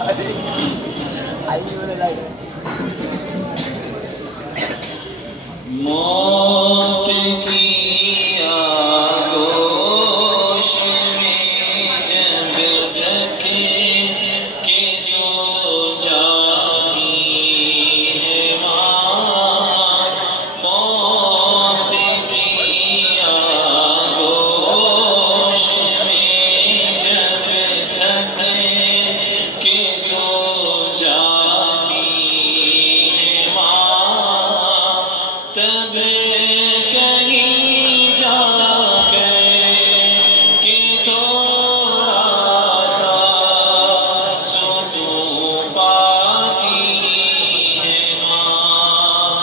آئیے بولے لائے موت کی آغوش میں جب تک کہ سو جاتی ہے ماں، موت کی آغوش میں جب تک کہ سو جاتی ہے ماں، تب کہیں جا کر کہ تھوڑا سا سکون پاتی ہے ماں،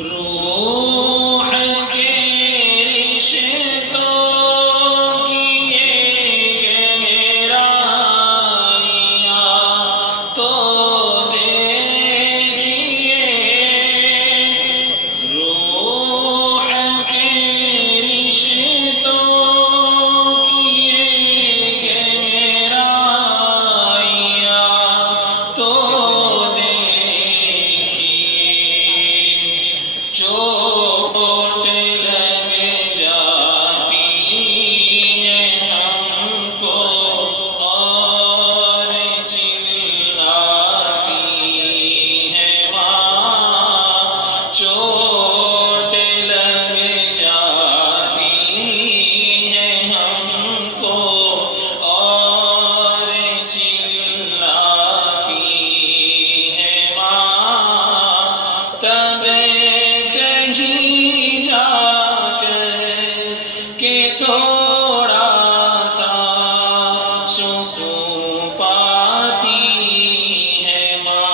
روح کے رشتوں کی یہ گہرائیاں تو دیکھیے، روح کے رشتوں کی یہ گہرائیاں تو چوٹ لگ جاتی ہے ہم کو اور چلاتی ہے ماں، چوٹ لگ جاتی ہے ہم کو اور چلاتی ہے ماں، تب کہیں جا کر کہ تھوڑا سا سکون پاتی ہے ماں،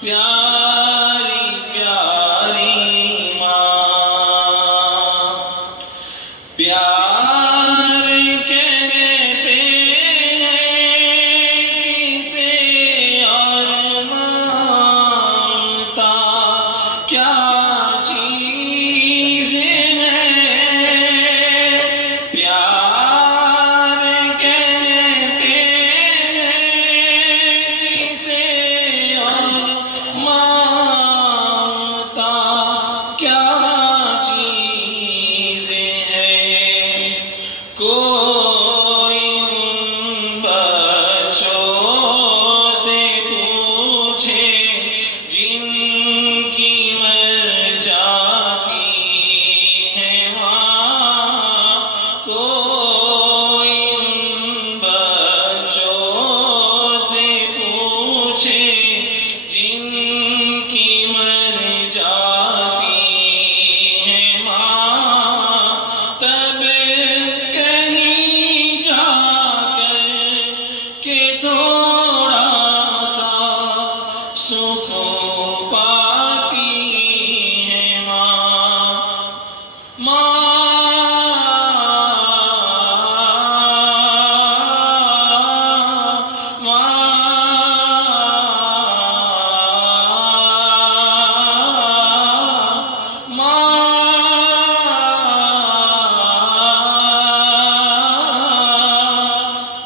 پیاری پیاری ماں، پیار کہتے ہیں کسے اور مانتا کیا چیز ہے، پیار کہتے ہیں کسے اور مانتا کیا چیز ہے، کوئی ان بچوں سے پوچھے جن کی مر جاتی ہے ماں، کوئی ان بچوں سے پوچھے جن کی مر جاتی ہے ماں، تب کہیں جا کر کہ تھوڑا سا سکون پاتی ہے ماں،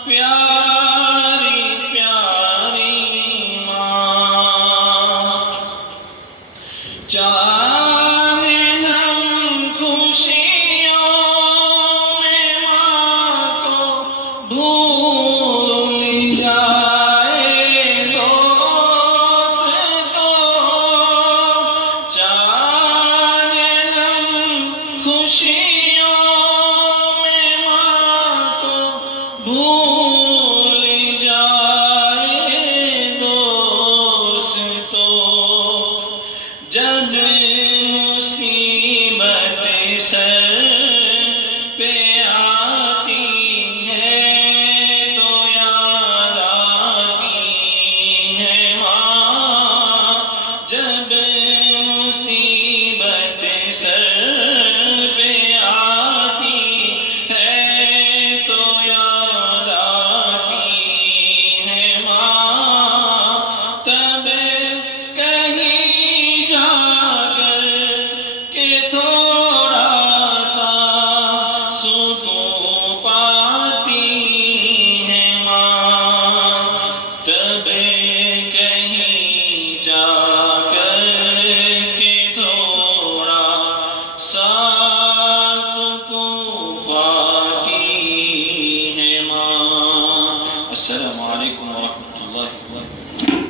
پیاری السلام علیکم ورحمۃ اللہ وبرکاتہ.